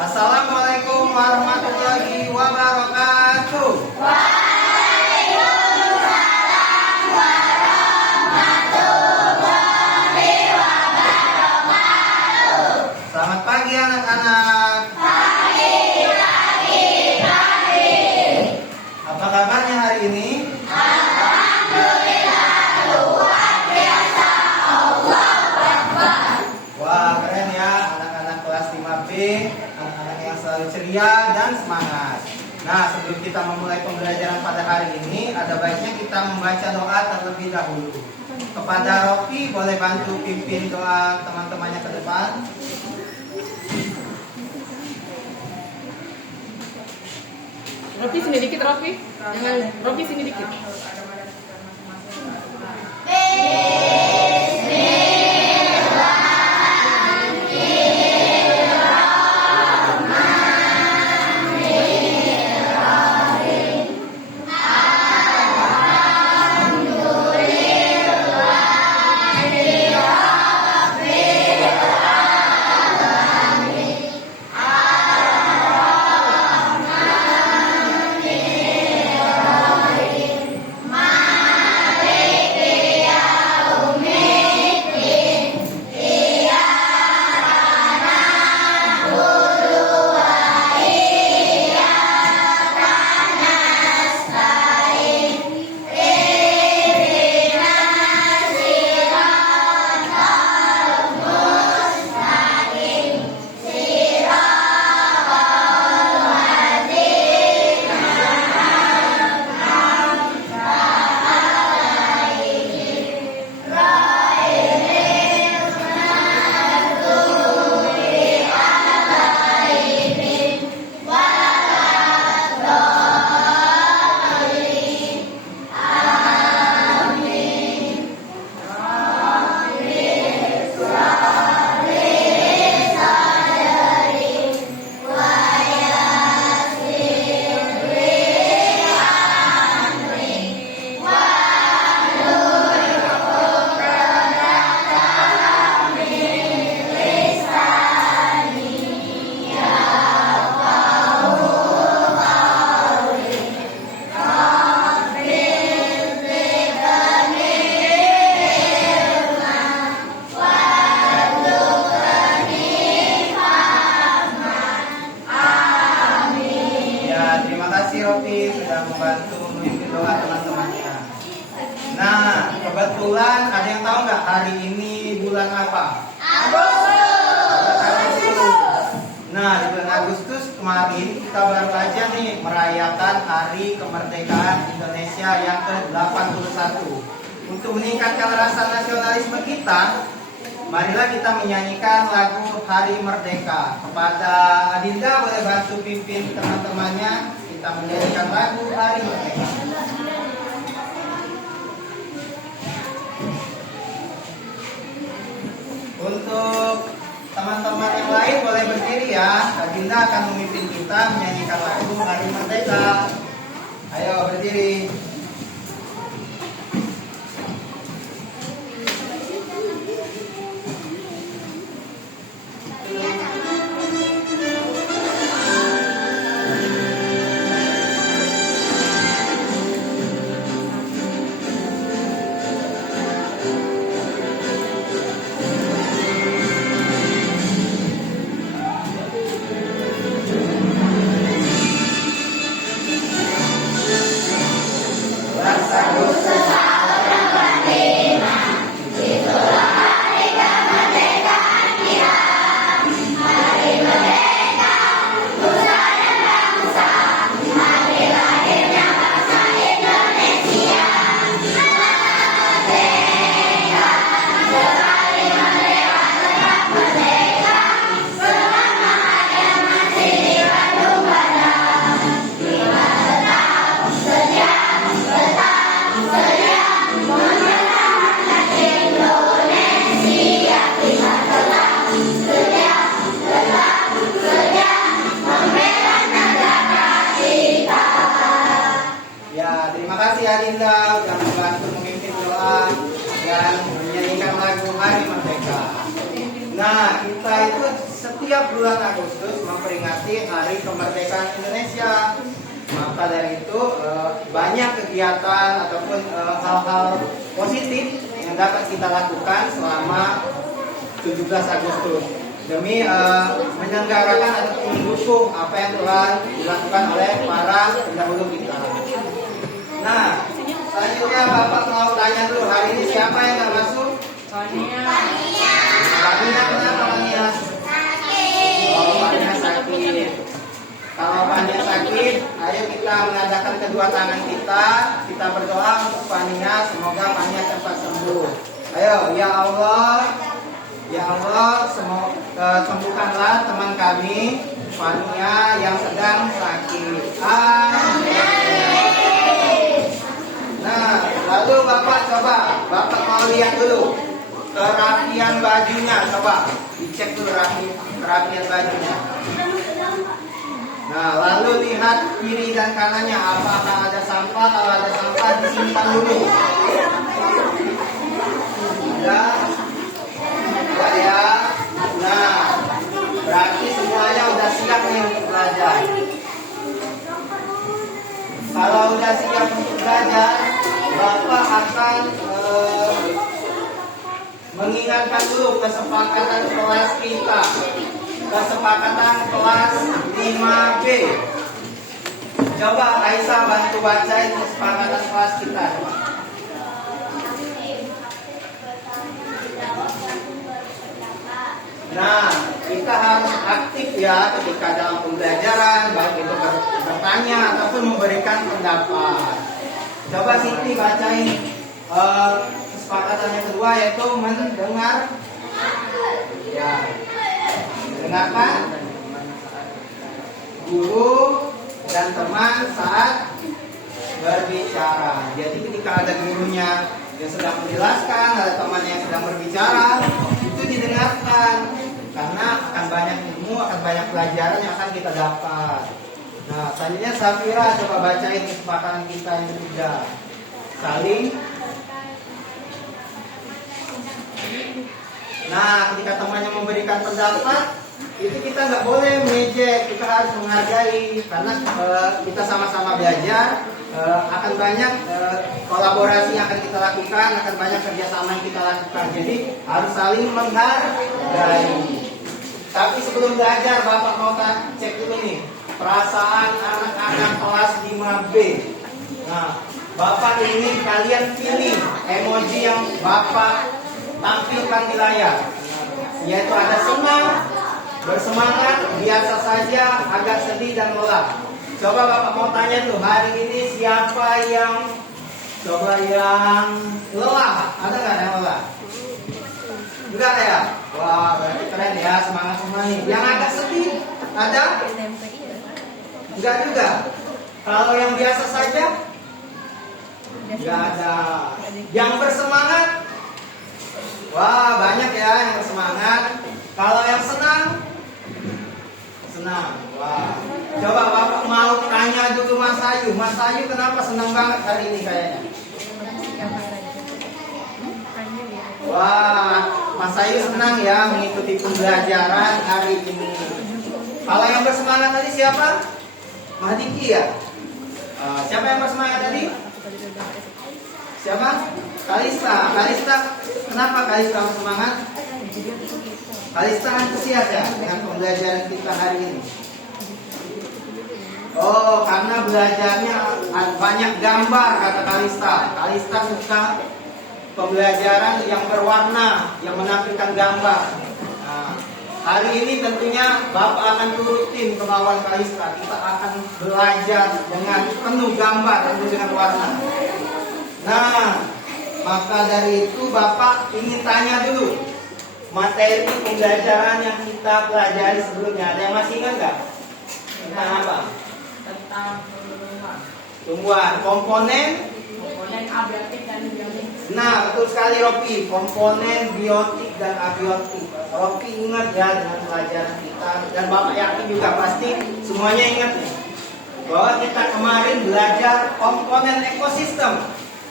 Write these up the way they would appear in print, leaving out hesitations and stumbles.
Assalamualaikum warahmatullahi wabarakatuh. Waalaikumsalam warahmatullahi wabarakatuh. Selamat pagi anak-anak. Pagi. Apa kabarnya hari ini? Alhamdulillah, luar biasa. Allahu Akbar. Wah, keren ya anak-anak kelas 5B, anak-anak yang selalu ceria dan semangat. Nah, sebelum kita memulai pembelajaran pada hari ini, ada baiknya kita membaca doa terlebih dahulu. Kepada Rofi, boleh bantu pimpin doa teman-temannya ke depan. Rofi sini dikit, Rofi. Jangan Rofi sini dikit. Rofi sudah membantu memimpin doa teman-temannya. Nah, kebetulan ada yang tahu nggak hari ini bulan apa? Agustus. Nah, di bulan Agustus kemarin kita baru aja nih merayakan Hari Kemerdekaan Indonesia yang ke-81. Untuk meningkatkan rasa nasionalisme kita, marilah kita menyanyikan lagu Hari Merdeka. Kepada Adinda boleh bantu pimpin teman-temannya. Kita menyanyikan lagu Hari Merdeka. Untuk teman-teman yang lain boleh berdiri ya. Adinda akan memimpin kita menyanyikan lagu Hari Merdeka. Ayo berdiri. setiap bulan Agustus memperingati Hari Kemerdekaan Indonesia. Maka dari itu banyak kegiatan ataupun hal-hal positif yang dapat kita lakukan selama 17 Agustus demi menyelenggarakan atau mendukung apa yang telah dilakukan oleh para pendahulu kita. Nah, selanjutnya Bapak mau tanya dulu, hari ini siapa yang nggak masuk? Fania. Fania kenapa Fania? Oh, Fania sakit. Kalau Fania sakit, ayo kita mengadakan kedua tangan kita berdoa untuk Fania, semoga Fania cepat sembuh. Ayo, ya Allah, semoga sembuhkanlah teman kami Fania yang sedang sakit. Amin. Nah, lalu Bapak mau lihat dulu kerapian bajunya, coba dicek dulu kerapian bajunya. Nah, lalu lihat kiri dan kanannya, apakah ada sampah? Kalau ada sampah disimpan dulu. Tidak ya. Nah, berarti semuanya udah siap nih untuk belajar. Kalau udah siap untuk belajar, Bapak akan mengingatkan dulu kesepakatan kelas kita. Kesepakatan kelas 5B. Coba Aisyah bantu bacain kesepakatan kelas kita. Nah, kita harus aktif ya ketika dalam pembelajaran, baik itu bertanya ataupun memberikan pendapat. Coba Siti bacain kesepakatan yang kedua, yaitu mendengar. Ya, mendengarkan guru dan teman saat berbicara. Jadi ketika ada gurunya yang sedang menjelaskan, ada teman yang sedang berbicara, itu didengarkan. Karena akan banyak ilmu, akan banyak pelajaran yang akan kita dapat. Nah, selanjutnya Safira coba bacain kesepakatan kita yang ketiga. Saling. Nah, ketika temannya memberikan pendapat, itu kita nggak boleh mengejek, kita harus menghargai. Karena kita sama-sama belajar, akan banyak kolaborasi yang akan kita lakukan, akan banyak kerjasama yang kita lakukan. Jadi harus saling menghargai. Tapi sebelum belajar, Bapak mau cek dulu nih perasaan anak-anak kelas 5B. Nah, Bapak ingin kalian pilih emoji yang Bapak tampilkan di layar, yaitu ada senang, bersemangat, biasa saja, agak sedih, dan lelah. Coba Bapak mau tanya tuh, hari ini siapa yang lelah? Ada nggak yang lelah? Enggak ya? Wah, berarti keren ya, semangat semua nih. Yang agak sedih, ada? Enggak juga. Kalau yang biasa saja? Enggak ada. Yang bersemangat? Wah, banyak ya yang bersemangat. Kalau yang senang? Senang. Wah. Coba Bapak mau tanya dulu Mas Ayu. Mas Ayu kenapa senang banget hari ini kayaknya? Wah, Mas Ayu senang ya mengikuti pembelajaran hari ini. Kalau yang bersemangat tadi siapa? Mahdiki ya? Siapa yang bersemangat tadi? Siapa? Kalista. Kalista, kenapa Kalista bersemangat? Kalista antusias ya dengan pembelajaran kita hari ini. Oh, karena belajarnya banyak gambar, kata Kalista. Kalista suka pembelajaran yang berwarna, yang menampilkan gambar. Nah, hari ini tentunya Bapak akan turutin kemauan Kalista. Kita akan belajar dengan penuh gambar, penuh dengan warna. Nah, maka dari itu Bapak ingin tanya dulu materi pembelajaran yang kita pelajari sebelumnya. Ada yang masih ingat nggak? Tentang apa? Tentang Tumbuhan, komponen abiotik dan biotik. Nah, betul sekali Ropi, komponen biotik dan abiotik. Ropi ingat ya dengan pelajaran kita, dan Bapak yakin juga pasti semuanya ingat nih, bahwa kita kemarin belajar komponen ekosistem.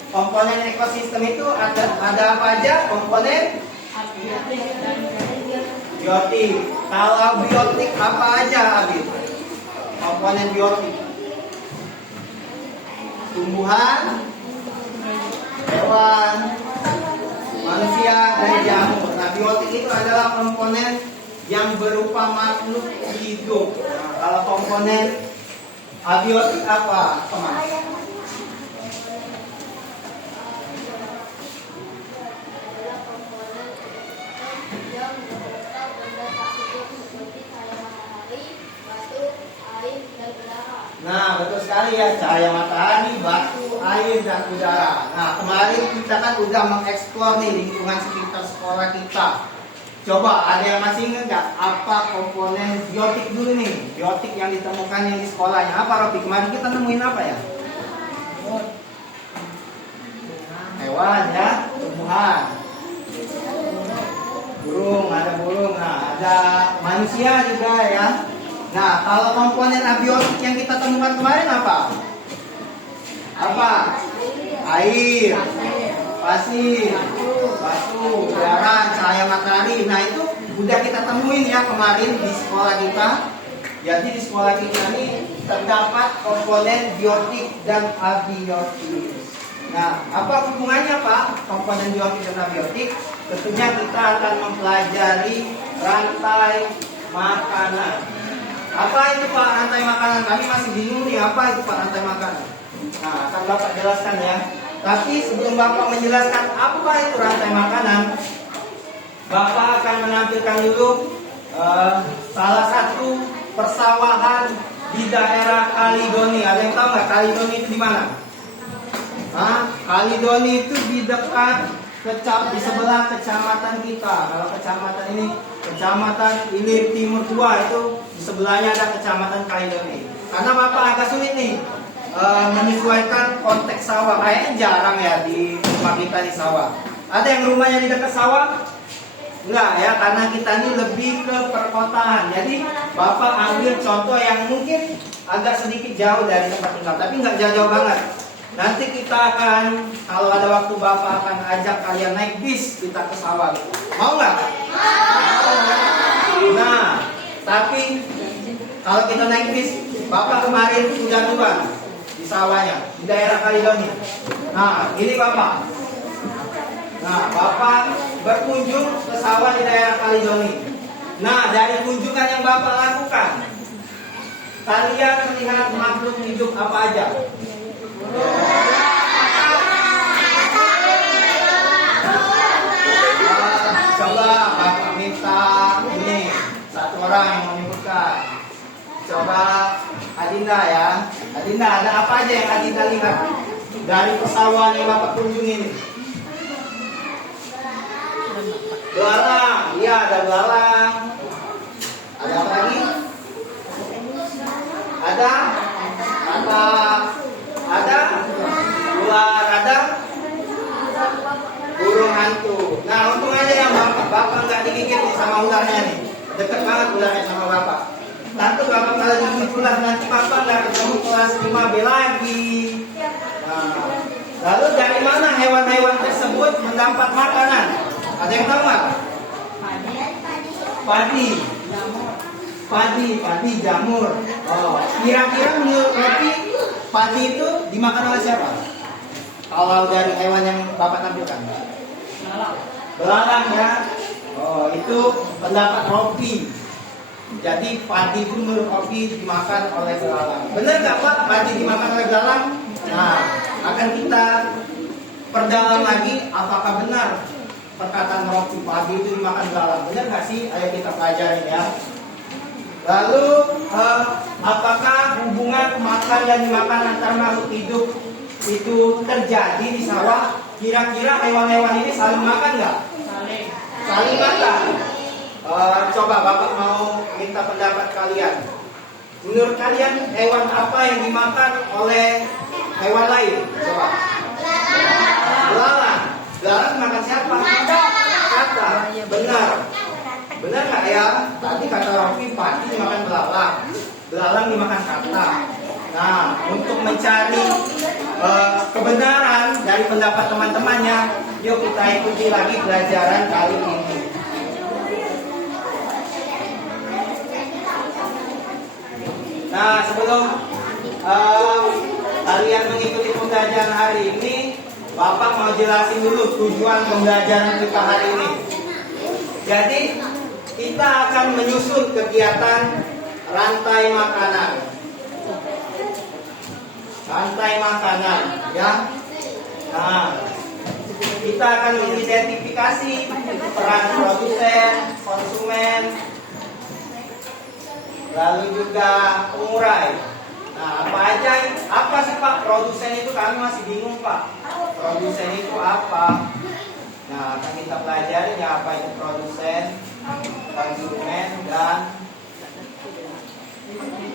Komponen ekosistem itu ada apa aja? Komponen Abiotik dan biotik. Biotik. Kalau biotik apa aja, Abi? Komponen biotik. Tumbuhan, hewan, manusia, dan jamur. Nah, biotik itu adalah komponen yang berupa makhluk hidup. Nah, kalau komponen abiotik apa, teman? Nah, betul sekali ya, cahaya matahari, batu, air, dan udara. Nah, kemarin kita kan udah mengeksplor nih lingkungan sekitar sekolah kita. Coba, ada yang masih ingat nggak apa komponen biotik dulu nih? Biotik yang ditemukan yang di sekolahnya. Apa, Robi? Kemarin kita nemuin apa ya? Hewan ya, tumbuhan. Burung, ada burung. Nah, ada manusia juga ya. Nah, kalau komponen abiotik yang kita temukan kemarin apa? Apa? Air, pasir, batu, udara, cahaya matahari. Nah, itu udah kita temuin ya kemarin di sekolah kita. Jadi di sekolah kita ini terdapat komponen biotik dan abiotik. Nah, apa hubungannya Pak? Komponen biotik dan abiotik? Tentunya kita akan mempelajari rantai makanan. Apa itu Pak rantai makanan? Kami masih bingung nih, apa itu Pak rantai makanan? Nah, akan Bapak jelaskan ya. Tapi sebelum Bapak menjelaskan apa itu rantai makanan, Bapak akan menampilkan dulu salah satu persawahan di daerah Kalidoni. Ada yang tahu nggak Kalidoni itu di mana? Kalidoni itu di dekat di sebelah kecamatan kita. Kalau kecamatan ini Kecamatan Ilir Timur 2 itu di sebelahnya ada Kecamatan Kalidoni. Karena Bapak agak sulit nih menyesuaikan konteks sawah. Kayaknya jarang ya di rumah kita di sawah. Ada yang rumahnya di dekat sawah? Enggak ya, karena kita ini lebih ke perkotaan. Jadi Bapak ambil contoh yang mungkin agak sedikit jauh dari tempat tinggal, tapi nggak jauh-jauh banget. Nanti kita akan, kalau ada waktu Bapak akan ajak kalian naik bis kita ke sawah. Mau nggak? Nah, tapi kalau kita naik bis, Bapak kemarin sudah duluan di sawahnya, di daerah Kalidoni. Nah, ini Bapak. Nah, Bapak berkunjung ke sawah di daerah Kalidoni. Nah, dari kunjungan yang Bapak lakukan, kalian melihat makhluk hidup apa aja? Coba Bapak minta ini satu orang yang menyebutkan. Coba Adinda ya. Adinda, ada apa aja yang Adinda lihat dari persawahan yang Bapak kunjungi ini? Belalang, iya ada belalang. Ada apa lagi? Ada ular, ada burung hantu. Nah, untung aja yang Bapak nggak digigit sama ularnya nih. Dekat banget ularnya sama Bapak. Tentu Bapak kalau digigit ular nanti Bapak nggak ketemu kelas 5B lagi. Nah, lalu dari mana hewan-hewan tersebut mendapat makanan? Ada yang tahu nggak? Padi, jamur. Oh, kira-kira menurut Robi, padi itu dimakan oleh siapa? Kalau dari hewan yang Bapak tampilkan? Belalang ya. Oh, itu pendapat Robi. Jadi padi itu menurut Robi dimakan oleh belalang. Benar nggak Pak? Padi dimakan oleh belalang? Nah, akan kita perdalam lagi apakah benar perkataan Robi padi itu dimakan belalang. Benar nggak sih? Ayo kita pelajari ya. Lalu apakah hubungan makan dan dimakan antar makhluk hidup itu terjadi di sawah? Kira-kira hewan-hewan ini saling makan nggak? Saling makan. Coba Bapak mau minta pendapat kalian. Menurut kalian hewan apa yang dimakan oleh hewan lain? Coba. Belalang. Belalang makan siapa? Kata. Benar. Benar nggak ya? Tadi kata Rofi padi dimakan belalang. Belalang dimakan kata. Nah, untuk mencari kebenaran dari pendapat teman-temannya, yuk kita ikuti lagi pelajaran kali ini. Nah, sebelum kalian mengikuti pembelajaran hari ini, Bapak mau jelasin dulu tujuan pembelajaran kita hari ini. Jadi, kita akan menyusun kegiatan rantai makanan. Rantai makanan, ya. Nah, kita akan mengidentifikasi peran produsen, konsumen, lalu juga pengurai. Nah, apa sih Pak produsen itu? Kami masih bingung Pak. Produsen itu apa? Nah, akan kita pelajari ya apa itu produsen, konsumen, dan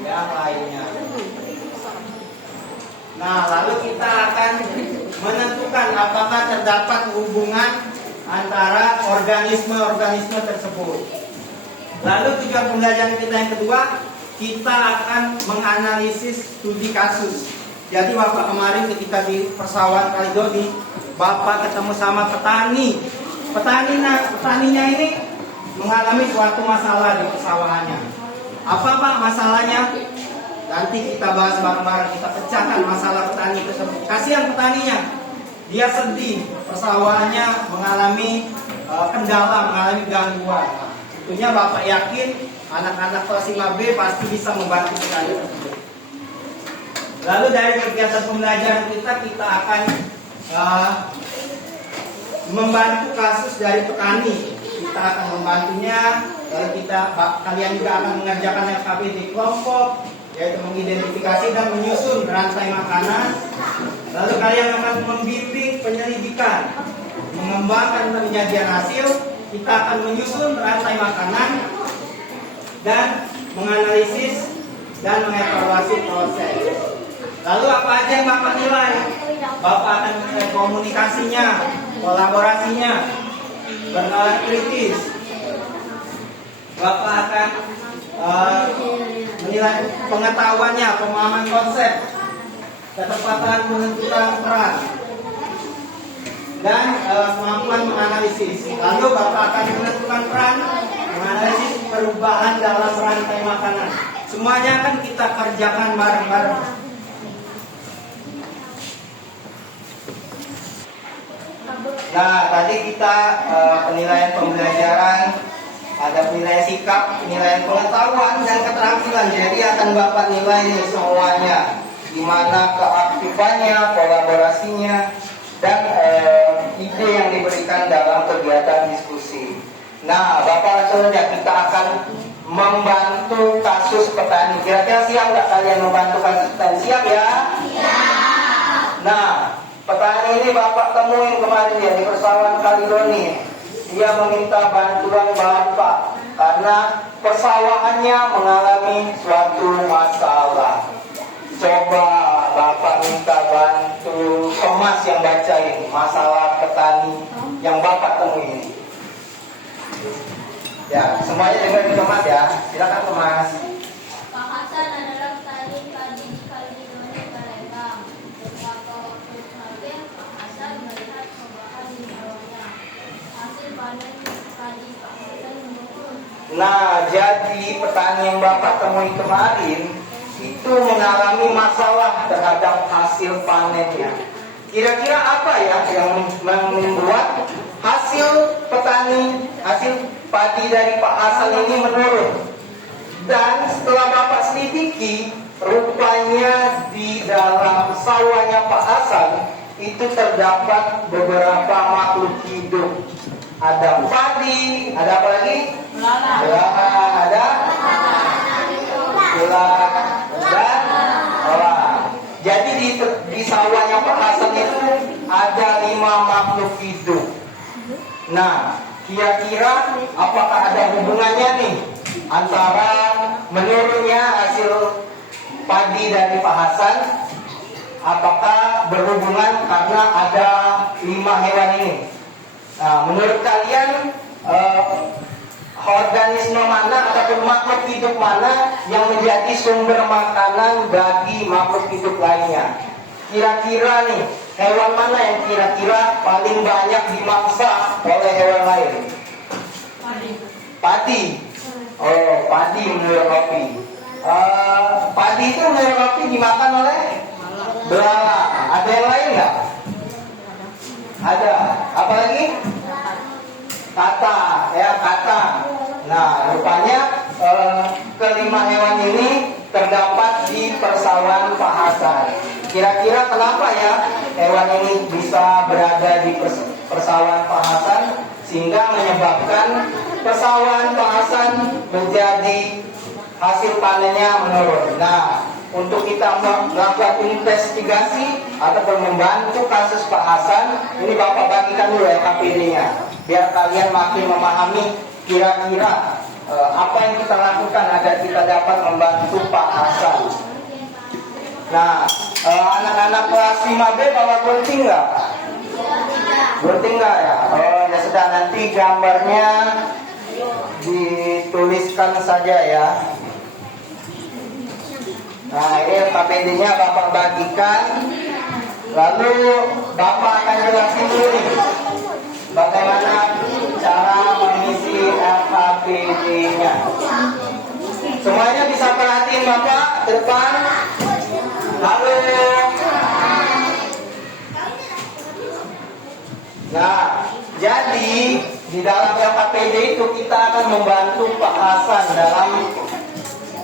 yang lainnya. Nah, lalu kita akan menentukan apakah terdapat hubungan antara organisme-organisme tersebut. Lalu tujuan pembelajaran kita yang kedua, kita akan menganalisis studi kasus. Jadi Bapak kemarin ketika di persawahan Kalidoni, Bapak ketemu sama petani. Petaninya ini mengalami suatu masalah di persawahannya. Apa Pak masalahnya? Nanti kita bahas bareng-bareng, kita pecahkan masalah petani tersebut. Kasihan petaninya, dia sedih, persawahannya mengalami kendala, mengalami gangguan. Tentunya Bapak yakin anak-anak kelas 5B pasti bisa membantu petani tersebut. Lalu dari kegiatan pembelajaran kita akan membantu kasus dari petani. Kita akan membantunya. Lalu kalian juga akan mengerjakan LKP di kelompok, yaitu mengidentifikasi dan menyusun rantai makanan. Lalu kalian akan membimbing penyelidikan, mengembangkan penyajian hasil. Kita akan menyusun rantai makanan dan menganalisis dan mengevaluasi proses. Lalu apa aja yang Bapak nilai? Bapak akan menilai komunikasinya, kolaborasinya, bernalar kritis. Bapak akan menilai pengetahuannya, pemahaman konsep, ketepatan menentukan peran, dan kemampuan menganalisis. Lalu Bapak akan menentukan peran, menganalisis perubahan dalam rantai makanan. Semuanya akan kita kerjakan bareng-bareng. Nah, tadi kita penilaian pembelajaran, ada penilaian sikap, penilaian pengetahuan, dan keterampilan. Jadi akan Bapak nilai nih semuanya, gimana keaktifannya, kolaborasinya, dan ide yang diberikan dalam kegiatan diskusi. Nah, Bapak langsung aja, kita akan membantu kasus petani. Kira-kira siap nggak kalian membantu kasus petani? Siap ya? Siap. Nah, petani ini Bapak temuin kemarin ya di persawahan Kalidoni. Dia meminta bantuan Bapak karena persawahannya mengalami suatu masalah. Coba Bapak minta bantu Thomas yang bacain masalah petani yang Bapak temui. Ya, semuanya dengar di Thomas ya. Silakan Thomas. Pak Hasan adalah petani padi di Kalidoni, Palembang. Beberapa waktu terakhir, Pak Hasan melihat perubahan di bawahnya. Hasil panen padi Pak Hasan menurun. Nah, jadi petani yang Bapak temui kemarin itu mengalami masalah terhadap hasil panennya. Kira-kira apa ya yang membuat hasil petani, hasil padi dari Pak Hasan ini menurun? Dan setelah Bapak selidiki, rupanya di dalam sawahnya Pak Hasan itu terdapat beberapa makhluk hidup. Ada padi, ada apa lagi? Belahan, ada ular dan elang. Jadi di sawahnya Pak Hasan itu ada 5 makhluk hidup. Nah, kira-kira apakah ada hubungannya nih antara menurunnya hasil padi dari Pak Hasan? Apakah berhubungan karena ada 5 hewan ini? Nah, menurut kalian organisme mana ataupun makhluk hidup mana yang menjadi sumber makanan bagi makhluk hidup lainnya? Kira-kira nih, hewan mana yang kira-kira paling banyak dimangsa oleh hewan lain? Padi. Oh, padi menurut Rofi. Padi Tadi itu roti dimakan oleh belalang. Ada yang lain nggak? Ada. Apalagi? Kata, ya kata. Nah, rupanya kelima hewan ini terdapat di persawahan Pak Hasan. Kira-kira kenapa ya hewan ini bisa berada di persawahan Pak Hasan sehingga menyebabkan persawahan Pak Hasan menjadi hasil panennya menurun. Nah, untuk kita melakukan investigasi ataupun membantu kasus Pak Hasan, ini Bapak bagikan dulu ya KPD-nya, biar kalian makin memahami kira-kira apa yang kita lakukan agar kita dapat membantu Pak Hasan. Nah, anak-anak kelas 5B bawa gunting nggak? Gunting nggak ya? Oh ya sudah, nanti gambarnya dituliskan saja ya. Nah, ini KPD-nya Bapak bagikan. Lalu Bapak akan jelasin dulu nih bagaimana cara mengisi LKPD-nya. Semuanya bisa perhatiin Bapak ke depan. Lalu nah, jadi di dalam LKPD itu kita akan membantu Pak Hasan dalam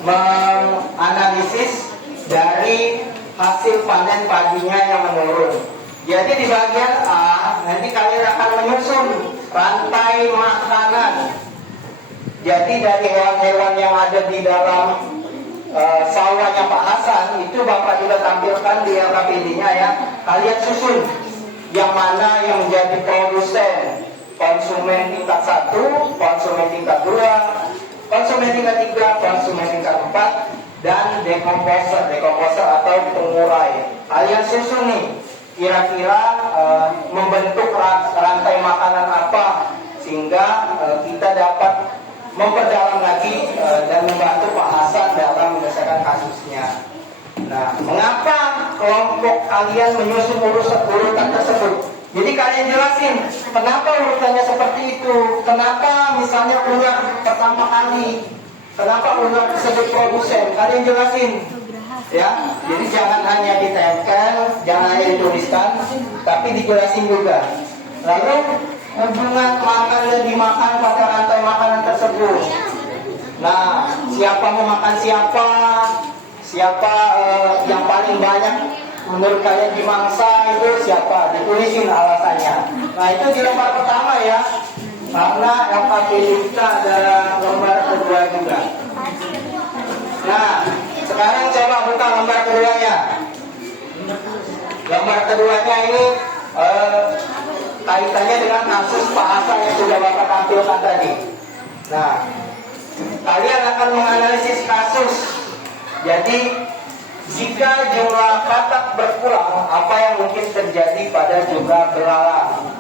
menganalisis dari hasil panen padinya yang menurun. Jadi di bagian A nanti kalian akan menyusun rantai makanan. Jadi dari hewan-hewan yang ada di dalam sawahnya Pak Hasan itu Bapak juga tampilkan di LKPD-nya ya. Kalian susun yang mana yang menjadi produsen, konsumen tingkat 1, konsumen tingkat 2, konsumen tingkat 3, konsumen tingkat 4, dan dekomposer atau pengurai. Kalian susun nih, kira-kira membentuk rantai makanan apa sehingga kita dapat memperdalam lagi dan membantu Pak Hasan dalam menyelesaikan kasusnya. Nah, mengapa kelompok kalian menyusun urutan tersebut? Jadi kalian jelasin kenapa urutannya seperti itu. Kenapa misalnya ular pertama kali, kenapa ular disebut produsen? Kalian jelasin, ya. Jadi jangan hanya ditempel, jangan hanya dituliskan, tapi dijelasin juga. Lalu hubungan makan dan dimakan pada rantai makanan tersebut. Nah, siapa mau makan siapa? Siapa yang paling banyak menurut kalian dimangsa itu siapa? Ditulisin alasannya. Nah, itu di lembar pertama ya. Karena LKPD kita ada lembar kedua juga. Nah, sekarang coba buka lembar keduanya. Lembar keduanya ini kaitannya dengan kasus Pak Hasan yang sudah Bapak tampilkan tadi. Nah, kalian akan menganalisis kasus. Jadi, jika jumlah katak berkurang, apa yang mungkin terjadi pada jumlah belalang?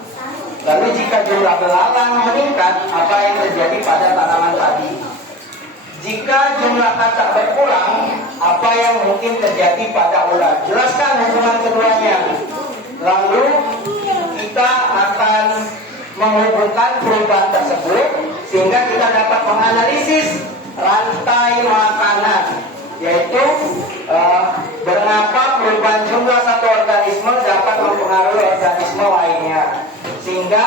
Lalu jika jumlah belalang meningkat, apa yang terjadi pada tanaman tadi? Jika jumlah katak berkurang, apa yang mungkin terjadi pada ular? Jelaskan hubungan keduanya. Lalu kita akan menghubungkan perubahan tersebut sehingga kita dapat menganalisis rantai makanan, yaitu berapa perubahan jumlah satu organisme dapat mempengaruhi organisme lainnya, sehingga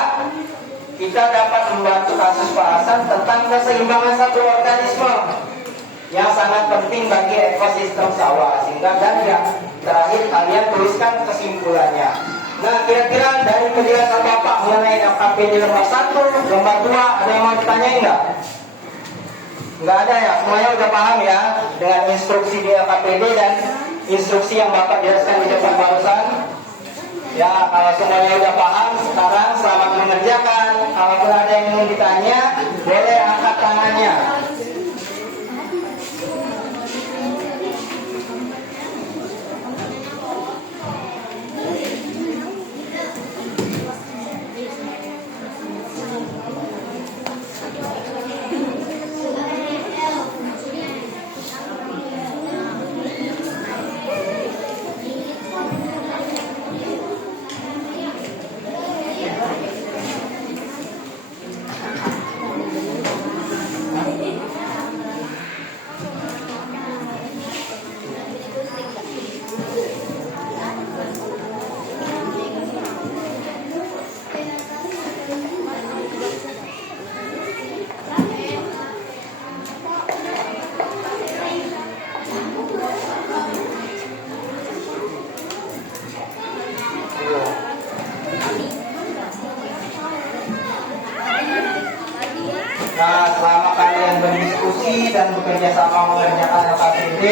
kita dapat membantu kasus Pak Hasan tentang keseimbangan satu organisme yang sangat penting bagi ekosistem sawah. Sehingga dan yang terakhir kalian tuliskan kesimpulannya. Nah, kira-kira dari penjelasan Bapak mengenai LKPD lembar 1, lembar 2, ada yang mau ditanyain nggak? Nggak ada ya, semuanya udah paham ya dengan instruksi di LKPD dan instruksi yang Bapak jelaskan di depan barusan. Ya, kalau semuanya udah paham, sekarang selamat mengerjakan. Kalau ada yang ingin ditanya, boleh angkat tangannya. diskusi dan bekerja sama mengerjakan LKPD,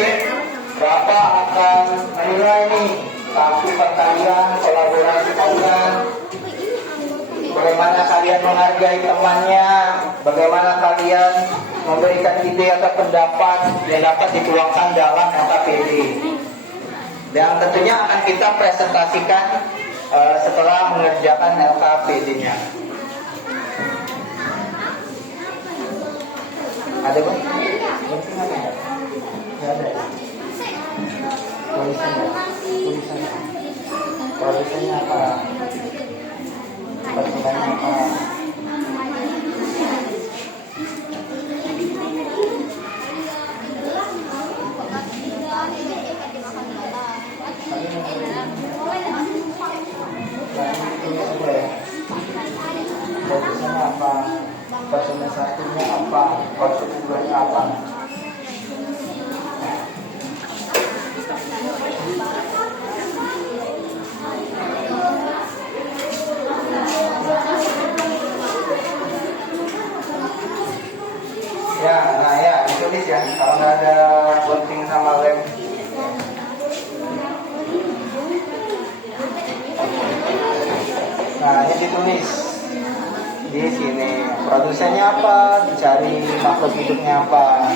Bapak akan menilai nih keaktifan kalian, kolaborasi kalian, bagaimana kalian menghargai temannya, bagaimana kalian memberikan ide atau pendapat yang dapat dituangkan dalam LKPD. Dan tentunya akan kita presentasikan setelah mengerjakan LKPD-nya. Ada bang? Nggak ada ya? Tulisannya apa? Pertanyaannya apa? Tulisannya apa? Konsumsi satunya apa? Konsumsi duanya apa? Ya, nah ya, ditulis ya. Kalau nggak ada gunting sama lem. Nah, ini ditulis di sini. Produsennya apa? Dicari makhluk hidupnya apa?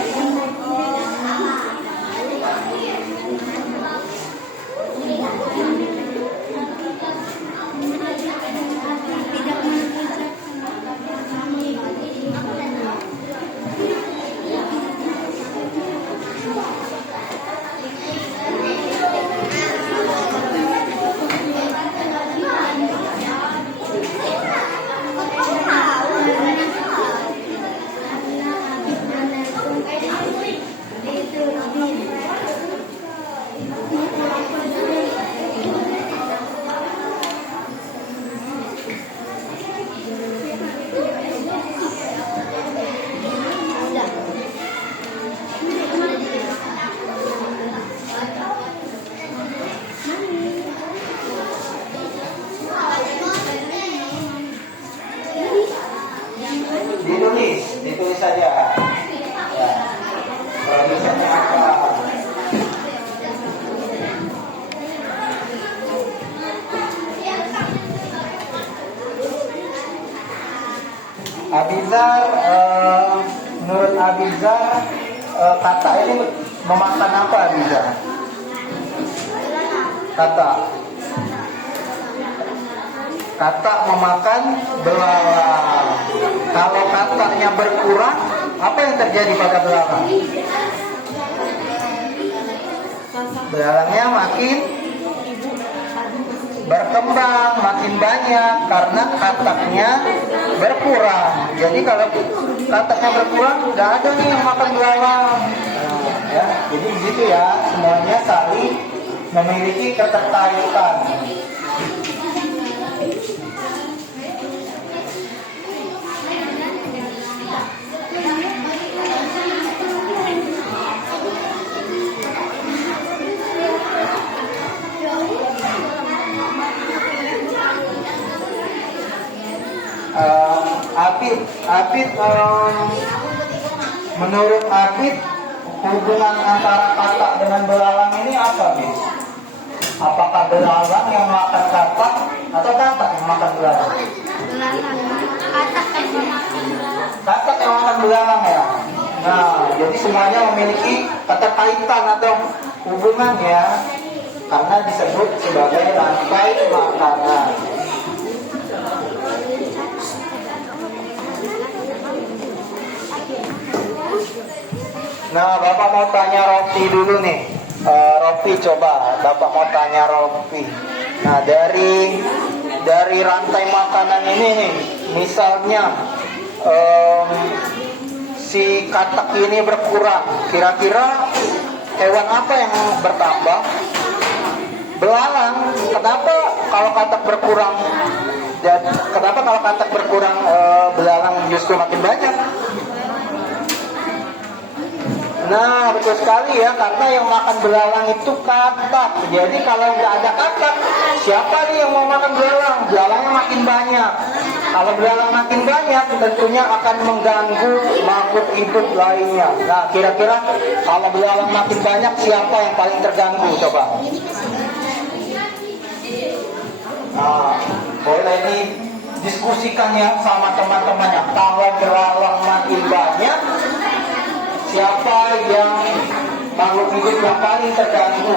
Ditulis saja. Ya. Produsennya apa? Abizar, menurut Abizar, kata ini memakan apa Abizar? Kata memakan belalang. Kalau katanya berkurang, apa yang terjadi pada belalang? Belalangnya makin berkembang, makin banyak karena kataknya berkurang. Jadi kalau kataknya berkurang, nggak ada nih yang makan belalang. Nah, ya, jadi begitu ya, semuanya saling memiliki keterkaitan. Apit, menurut Apit, hubungan antara katak dengan belalang ini apa, Bis? Apakah belalang yang makan katak atau katak yang makan belalang? Katak yang makan belalang ya. Nah, jadi semuanya memiliki keterkaitan atau hubungan ya, karena disebut sebagai rantai makanan. Nah, Bapak mau tanya Rofi dulu nih. Rofi, coba Bapak mau tanya Rofi. Nah, dari rantai makanan ini nih, misalnya si katak ini berkurang, kira-kira hewan apa yang bertambah? Belalang. Kenapa kalau katak berkurang? Dan kenapa kalau katak berkurang belalang justru makin banyak? Nah, betul sekali ya, karena yang makan belalang itu katak. Jadi kalau nggak ada katak, siapa nih yang mau makan belalang? Belalangnya makin banyak. Kalau belalang makin banyak, tentunya akan mengganggu makhluk hidup lainnya. Nah, kira-kira kalau belalang makin banyak, siapa yang paling terganggu? Coba. Nah, boleh didiskusikan ya sama teman-temannya. Kalau belalang makin banyak, siapa yang makhluk hidup yang paling terganggu?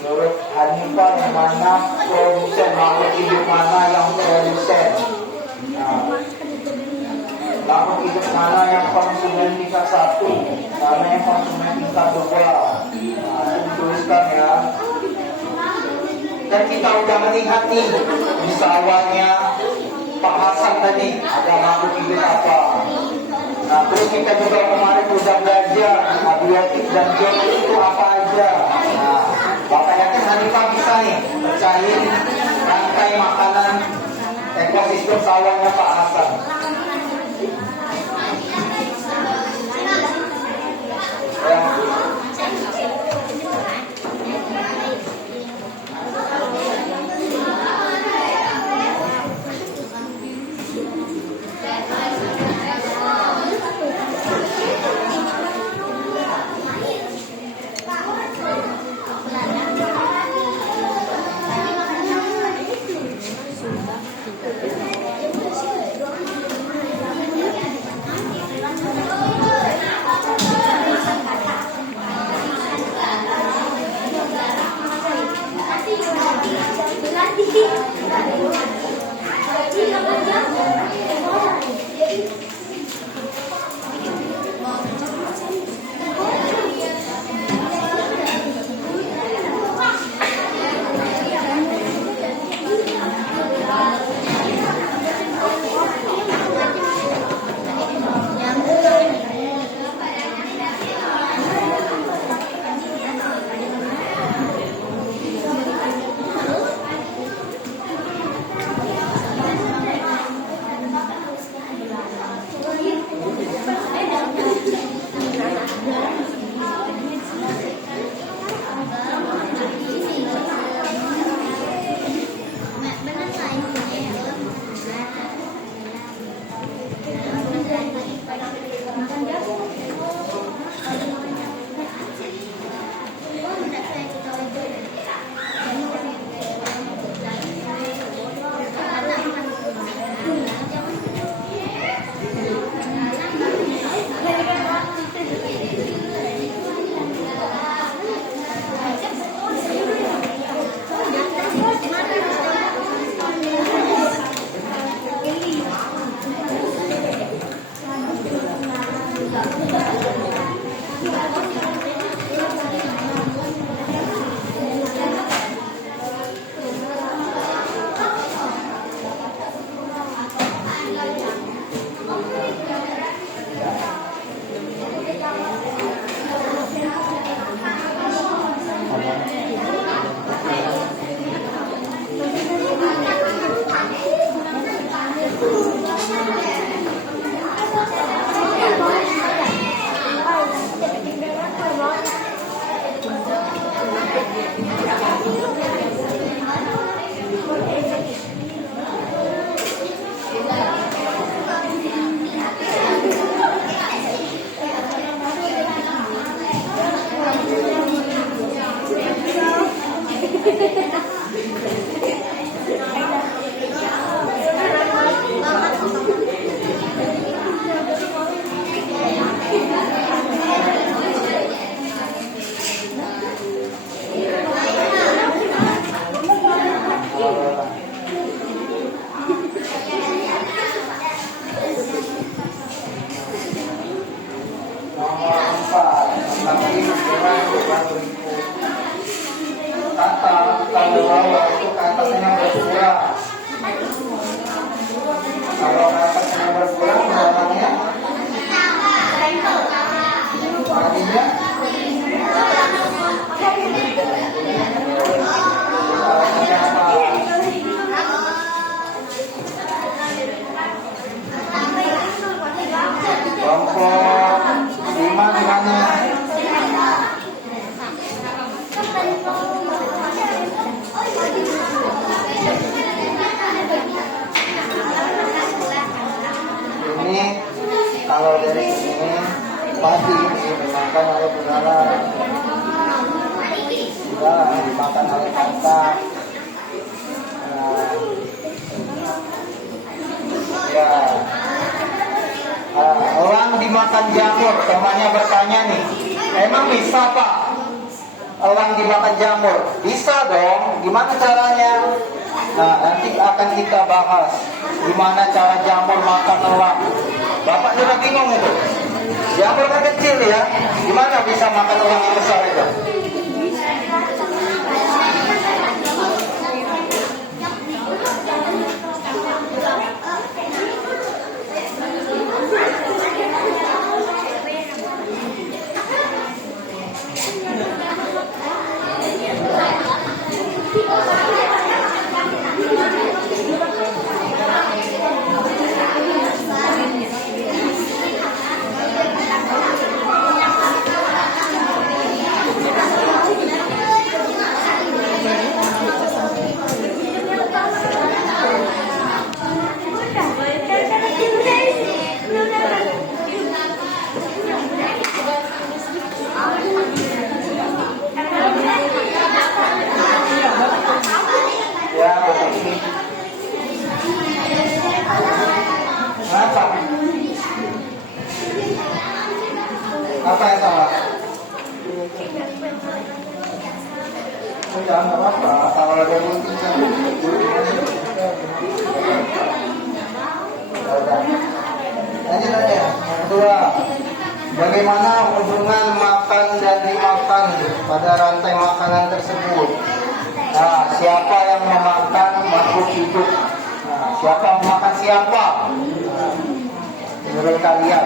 Menurut Hanifah, yang mana produsen makhluk hidup mana yang produsen? Nah, makhluk hidup mana yang konsumen tingkat 1, mana yang konsumen tingkat 2? Nah, tuliskan ya. Dan kita udah melihat nih, bisa awalnya Pak Hasan tadi ada makhluk hidup apa. Nah, terus kita juga kemarin udah belajar abiotik dan biotik itu apa aja. Nah, Bapak yakin Hanifah bisa nih percayain rantai makanan ekosistem sawahnya Pak Hasan. Ya. Kata kalau kalau dari sini pasti dimakan oleh belalang, juga dimakan oleh katak. Ya, elang dimakan jamur. Temannya bertanya nih, emang bisa Pak elang dimakan jamur? Bisa dong. Gimana caranya? Nah, nanti akan kita bahas gimana cara jamur makan elang. Bapak juga bingung itu. Jamur kan kecil ya, gimana bisa makan elang yang besar itu? Ya, apa? Apa yang salah? Jangan apa-apa, kalau ada yang mungkin lanjut aja. Yang kedua, bagaimana hubungan makan dan dimakan pada rantai makanan tersebut? Nah, siapa yang memakan makhluk hidup? Nah, siapa yang memakan siapa? Nah, menurut kalian?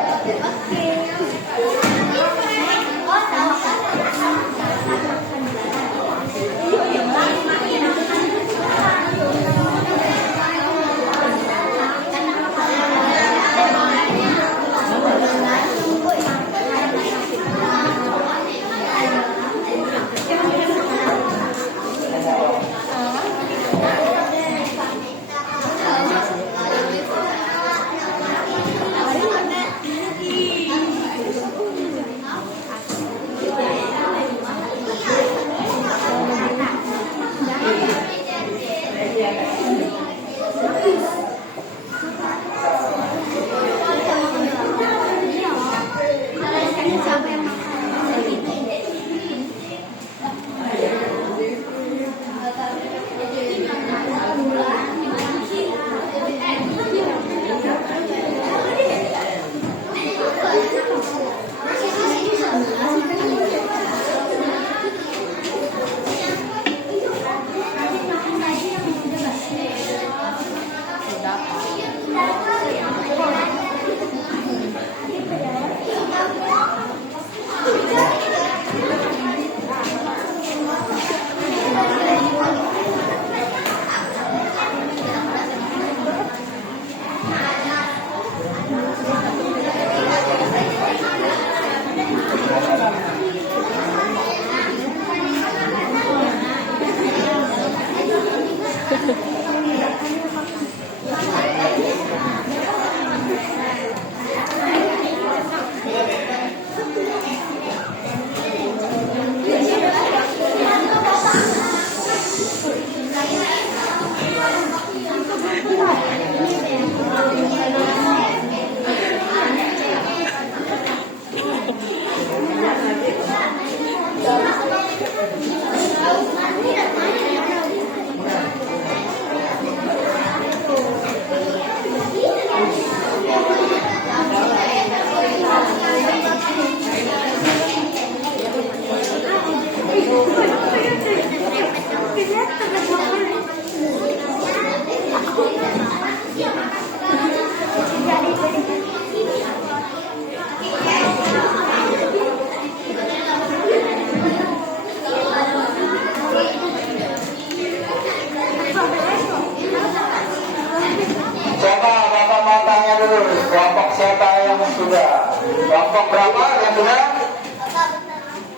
Kelompok siapa yang sudah? Kelompok berapa yang sudah?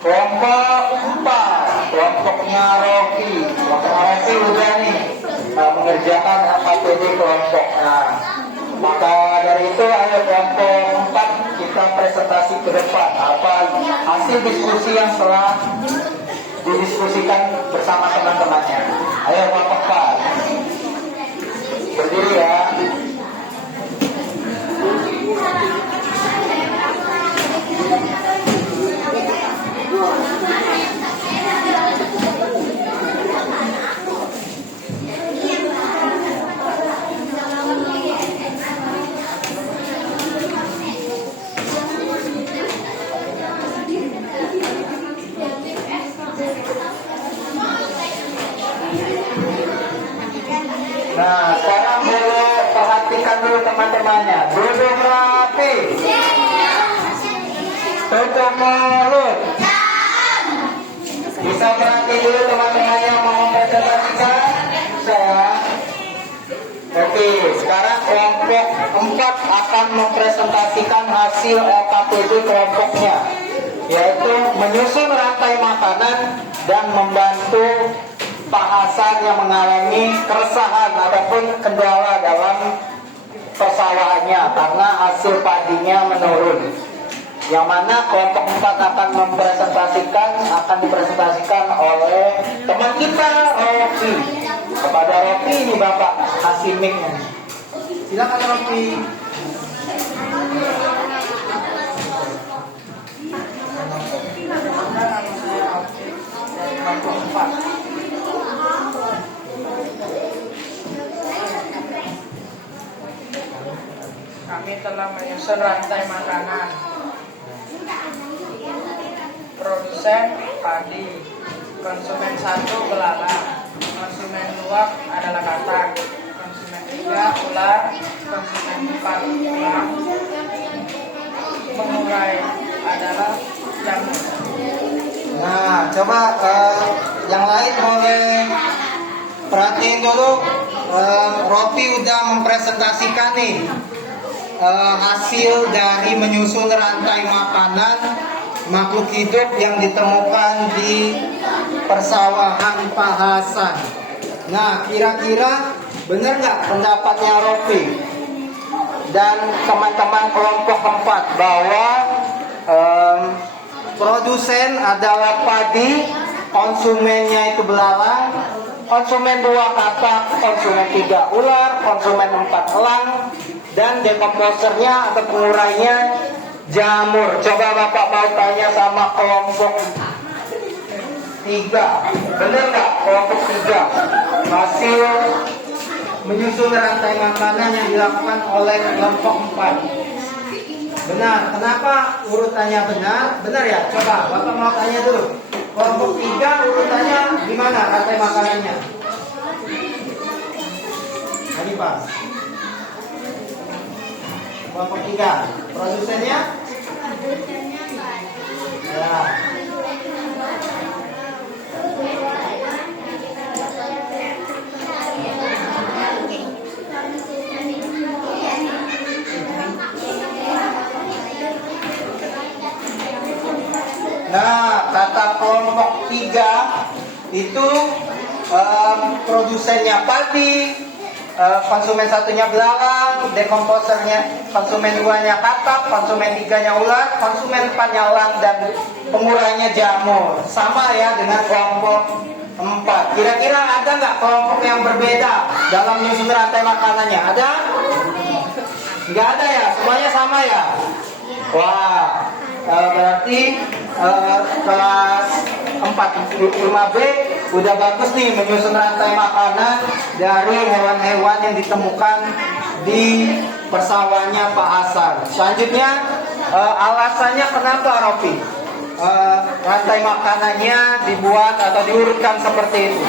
Kelompok 4. Kelompoknya Rocky. Kelompok Rocky udah nih mengerjakan AKPD kelompok. Nah, maka dari itu ada kelompok 4 kita presentasi ke depan apa hasil diskusi yang telah didiskusikan bersama teman-temannya. Ayo Bapak, berdiri ya. Nah, sekarang dulu perhatikan dulu teman-temannya. Duduk rapi. Tutup mulut. Bisa berhenti dulu teman-teman yang mau mempresentasikan? Bisa. Oke, sekarang kelompok 4 akan mempresentasikan hasil LKPD kelompoknya, yaitu menyusun rantai makanan dan membantu Pak Hasan yang mengalami keresahan ataupun kendala dalam persawahannya karena hasil padinya menurun. Yang mana kelompok 4 akan dipresentasikan oleh teman kita Rofi. Kepada Rofi ini Bapak kasih mic-nya. Silakan Rofi. Kelompok 4. Kami telah menyusun rantai makanan. Produsen padi, konsumen 1 belalang, konsumen 2 adalah katak, konsumen 3 ular, konsumen 4 elang, pengurai adalah jamur. Nah, coba yang lain boleh perhatiin dulu. Rofi udah mempresentasikan nih hasil dari menyusun rantai makanan makhluk hidup yang ditemukan di persawahan Pak Hasan. Nah, kira-kira benar nggak pendapatnya Rofi dan teman-teman kelompok 4 bahwa produsen adalah padi, konsumennya itu belalang, konsumen 2 katak, konsumen 3 ular, konsumen 4 elang, dan dekomposernya atau pengurainya jamur. Coba Bapak mau tanya sama kelompok 3, benar nggak kelompok 3 hasil menyusun rantai makanan yang dilakukan oleh kelompok 4? Benar. Kenapa urutannya benar? Benar ya? Coba Bapak mau tanya dulu. Kelompok 3 urutannya gimana rantai makanannya? Ini Pak. Kelompok 3 produsennya? Ya. Nah, kata kelompok 3 itu produsennya padi, konsumen 1-nya belalang, dekomposernya konsumen 2-nya katak, konsumen 3-nya ular, konsumen 4-nya elang, dan pengurainya jamur. Sama ya dengan kelompok 4. Kira-kira ada nggak kelompok yang berbeda dalam menyusun rantai makanannya? Ada? Nggak ada ya? Semuanya sama ya? Wah, berarti kelas 5B udah bagus nih menyusun rantai makanan dari hewan-hewan yang ditemukan di persawahannya Pak Hasan. Selanjutnya alasannya kenapa Rofi rantai makanannya dibuat atau diurutkan seperti itu?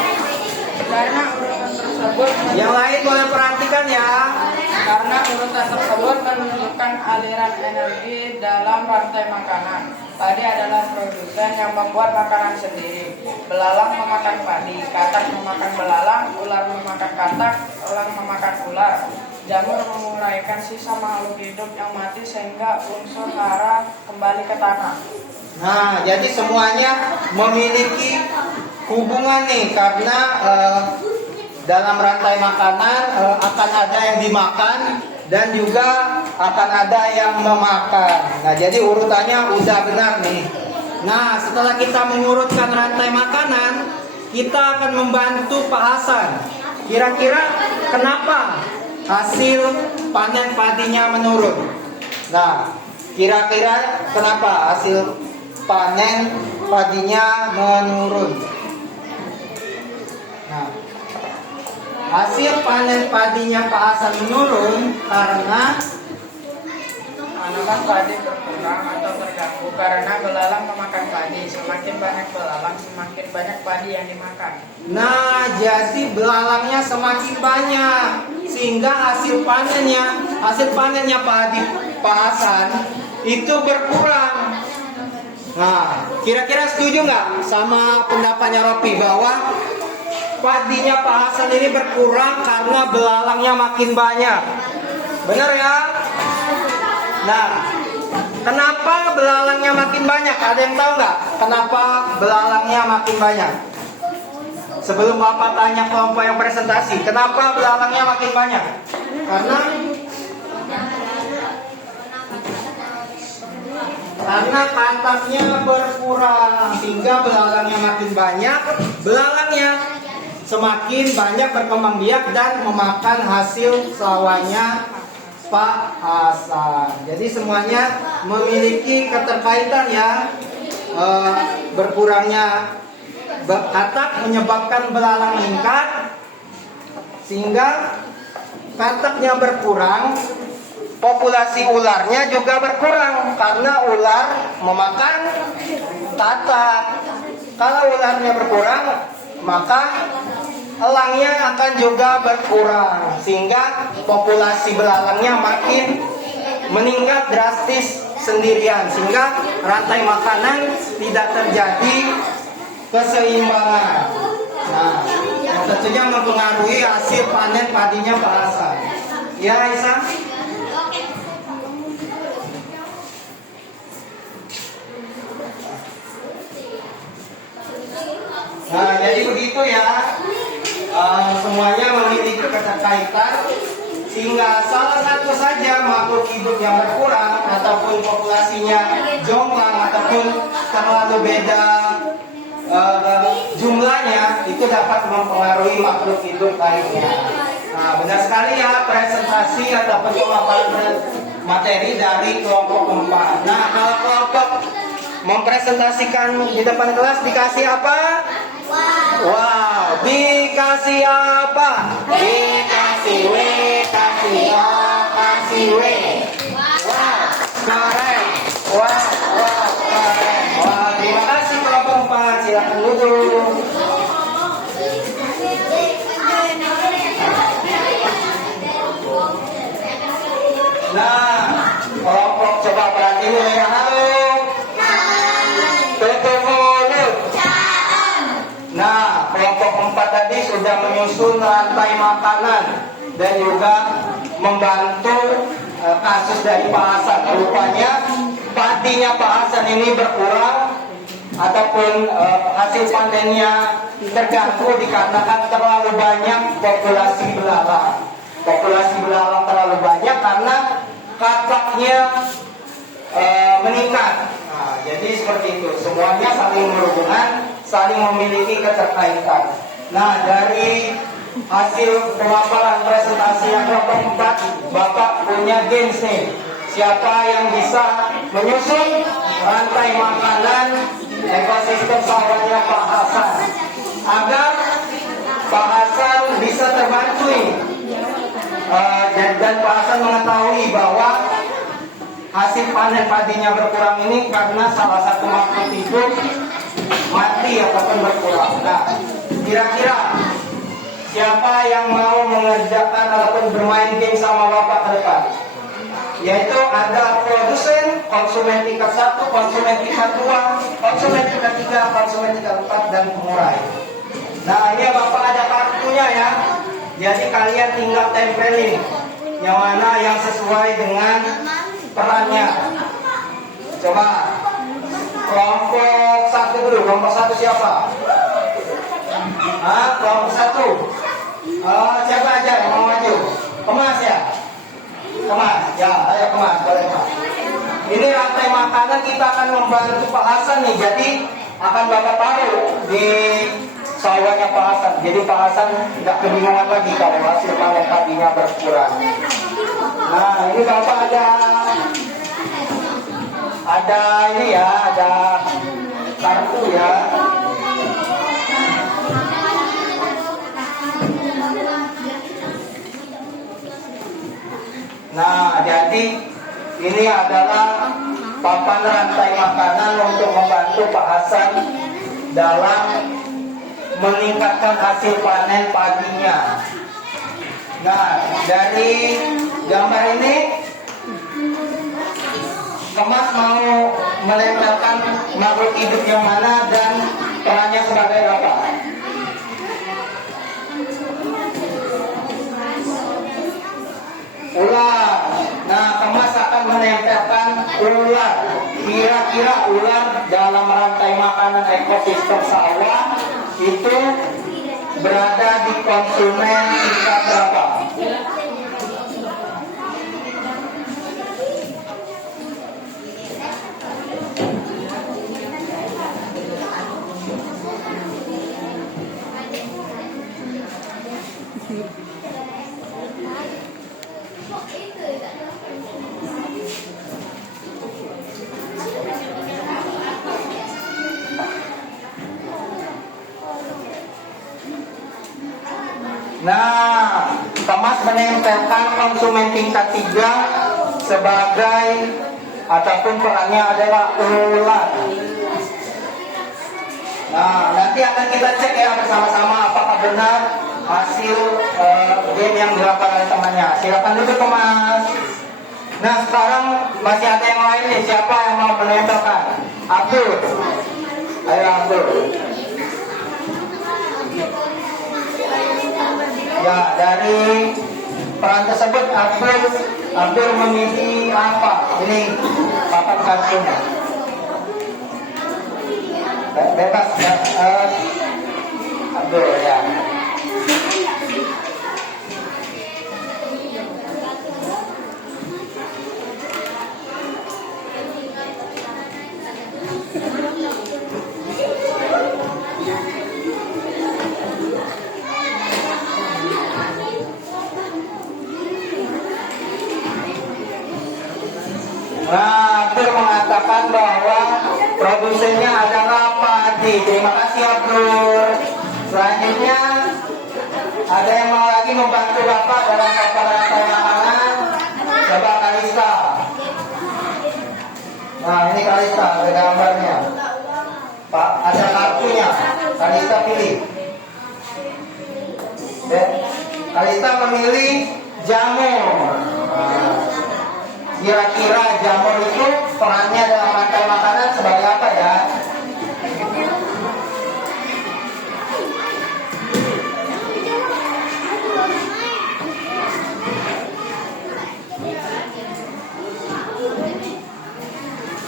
Karena urutan tersebut Yang lain boleh perhatikan ya. Karena urutan tersebut menunjukkan aliran energi dalam rantai makanan. Padi adalah produsen yang membuat makanan sendiri. Belalang memakan padi, katak memakan belalang, ular memakan katak, elang memakan ular. Jamur menguraikan sisa makhluk hidup yang mati sehingga unsur hara kembali ke tanah. Nah, jadi semuanya memiliki hubungan nih karena dalam rantai makanan akan ada yang dimakan dan juga akan ada yang memakan. Nah, jadi urutannya udah benar nih. Nah, setelah kita mengurutkan rantai makanan, kita akan membantu Pak Hasan. Kira-kira kenapa hasil panen padinya menurun? Nah, kira-kira kenapa hasil panen padinya menurun? Nah, hasil panen padinya Pak Hasan menurun karena tanaman padi berkurang atau terganggu karena belalang memakan padi. Semakin banyak belalang, semakin banyak padi yang dimakan. Nah, jadi belalangnya semakin banyak sehingga hasil panennya Pak Hasan itu berkurang. Nah, kira-kira setuju nggak sama pendapatnya Ropi bahwa padinya Pak Hasan ini berkurang karena belalangnya makin banyak? Benar ya? Nah, kenapa belalangnya makin banyak? Ada yang tahu nggak? Kenapa belalangnya makin banyak? Sebelum Bapak tanya kelompok yang presentasi, kenapa belalangnya makin banyak? Karena kataknya berkurang, sehingga belalangnya makin banyak. Belalangnya semakin banyak berkembang biak dan memakan hasil sawahnya Pak Hasan. Jadi semuanya memiliki keterkaitan ya. Berkurangnya katak menyebabkan belalang meningkat, sehingga kataknya berkurang, populasi ularnya juga berkurang karena ular memakan katak. Kalau ularnya berkurang, maka elangnya akan juga berkurang, sehingga populasi belalangnya makin meningkat drastis sendirian, sehingga rantai makanan tidak terjadi keseimbangan. Nah, yang tentunya mempengaruhi hasil panen padinya Pak Hasan. Ya, Aisyah? Nah, jadi begitu ya. Semuanya memiliki keterkaitan, sehingga salah satu saja makhluk hidup yang berkurang ataupun populasinya jomplang ataupun terlalu beda jumlahnya, itu dapat mempengaruhi makhluk hidup lainnya. Nah, benar sekali ya, presentasi ataupun pemaparan materi dari kelompok 4. Nah, kalau kelompok mempresentasikan di depan kelas dikasih apa? Wow, dikasih apa? Dikasih W, kasih A, kasih W. Wow, keren. Wah, keren. Wah, terima kasih kelompok 4. Silakan duduk. Nah, kelompok coba perhatiin dulu ya. Halo. Tutup mulut. Nah, kelompok 4 tadi sudah menyusun rantai makanan dan juga membantu kasus dari Pak Hasan. Rupanya padinya Pak Hasan ini berkurang ataupun hasil panennya terganggu dikarenakan terlalu banyak populasi belalang. Populasi belalang terlalu banyak karena kataknya meningkat. Nah, jadi seperti itu. Semuanya saling berhubungan, saling memiliki keterkaitan. Nah, dari hasil pemaparan presentasi yang kelompok 4, Bapak punya games nih. Siapa yang bisa menyusun rantai makanan ekosistem sawahnya Pak Hasan, agar Pak Hasan bisa terbantu nih. Dan Pak Hasan mengetahui bahwa hasil panen padinya berkurang ini karena salah satu makhluk hidup mati ataupun berkurang. Nah, kira-kira siapa yang mau mengerjakan ataupun bermain game sama Bapak ke depan? Yaitu ada produsen, konsumen tingkat 1, konsumen tingkat 2, konsumen tingkat 3, konsumen tingkat 4, dan pengurai. Nah, ini Bapak ada kartunya ya. Jadi kalian tinggal tempelin yang mana yang sesuai dengan perannya. Coba kelompok 1 dulu. Kelompok 1 siapa? Kelompok 1. Siapa aja yang mau maju? Emas ya? Kemas, ya, ayo kemas, boleh kemas. Ini rantai makanan kita akan membantu Pak Hasan nih, jadi akan Bapak taruh di sawahnya Pak Hasan. Jadi Pak Hasan nggak kebingungan lagi kalau hasil panen padinya berkurang. Nah, ini Bapak ada ini ya, ada kartu ya. Nah, jadi ini adalah papan rantai makanan untuk membantu Pak Hasan dalam meningkatkan hasil panen padinya. Nah, dari gambar ini Kemas mau menempelkan makhluk hidup yang mana dan perannya sebagai apa? Ular. Nah, Kemas akan menempelkan ular. Kira-kira ular dalam rantai makanan ekosistem sawah itu berada di konsumen tingkat berapa? Nah, Kemas menempelkan konsumen tingkat 3 sebagai ataupun perannya adalah ular. Nah, nanti akan kita cek ya bersama-sama apakah benar hasil game yang dilakukan oleh temannya. Silakan duduk Kemas. Nah, sekarang masih ada yang lain nih. Siapa yang mau menempelkan? Abdul. Ayo Abdul. Ya, dari peran tersebut Abdul memilih apa? Ini papan kartunya. Bebas ya, Abdul ya. Nah, Abdul mengatakan bahwa produsennya adalah padi. Terima kasih Abdul. Selanjutnya ada yang mau lagi membantu Bapak dalam papan rantai makanan? Coba Kalista. Nah, ini Kalista, ada gambarnya. Pak, ada kartunya. Kalista pilih. Kalista memilih jamur. Kira-kira jamur itu perannya dalam rantai makanan sebagai apa ya?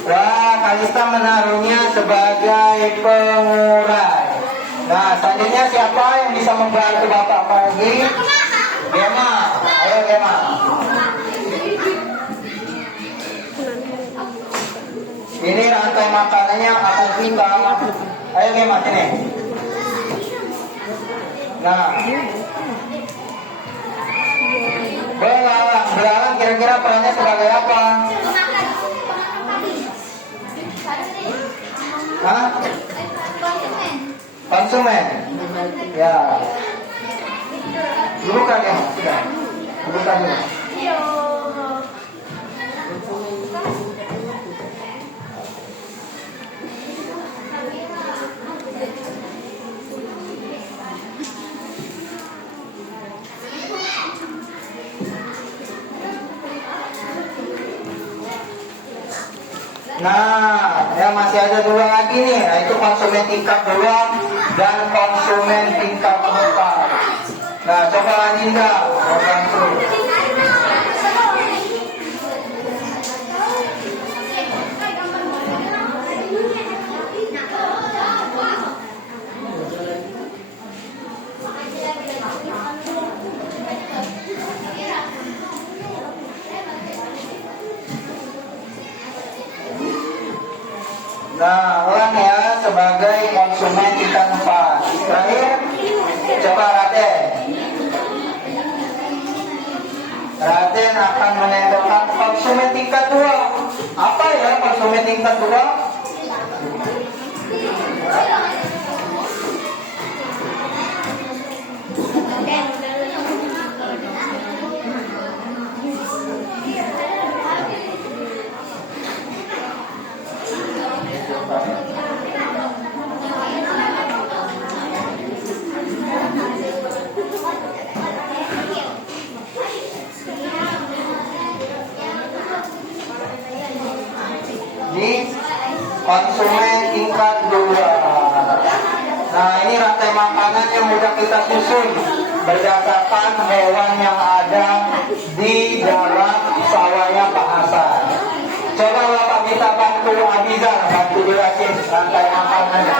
Wah, Kalista menaruhnya sebagai pengurai. Nah, selanjutnya siapa yang bisa membantu Bapak lagi? Gema, ayo Gema. Ini rantai makanannya akan kita. Ayo Gema sini. Nah, belalang kira-kira perannya sebagai apa? Hah? Konsumen. Ya. Bukan ya, sudah. Bukan ya. Nah, ya masih ada 2 lagi nih, yaitu konsumen tingkat 2 dan konsumen tingkat 4. Nah, coba Linda membantu. akan menandakan konsumen tingkat 2. Apa ya konsumen tingkat 2? Di konsumen tingkat 2. Nah, ini rantai makanan yang mudah kita susun berdasarkan hewan yang ada di dalam sawahnya Pak Hasan. Coba Bapak minta bantu Abizar, bantu jelasin rantai makanannya.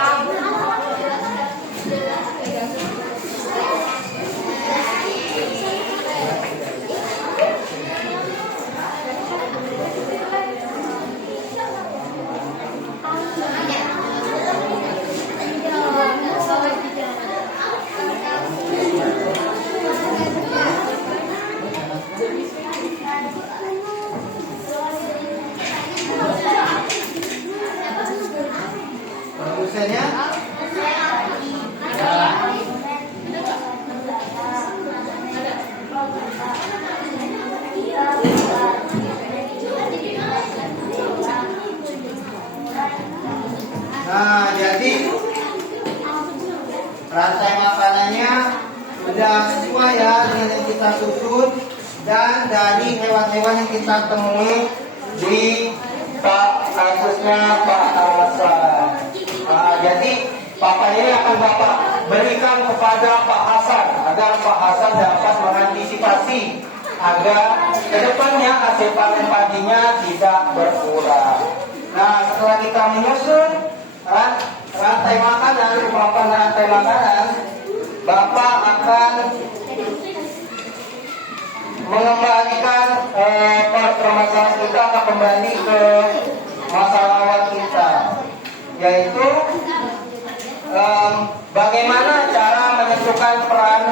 Produsennya nah, jadi rantai makanannya sudah sesuai ya dengan yang kita susun dan dari hewan-hewan yang kita temui di kasusnya Pak Hasan. Nah, jadi papan ini akan Bapak berikan kepada Pak Hasan agar Pak Hasan dapat mengantisipasi agar kedepannya hasil panen padinya tidak berkurang. Nah, setelah kita menyusun rantai makanan, papan rantai makanan, Bapak akan mengembalikan permasalahan kita akan kembali ke masalah awal kita, yaitu bagaimana cara menentukan peran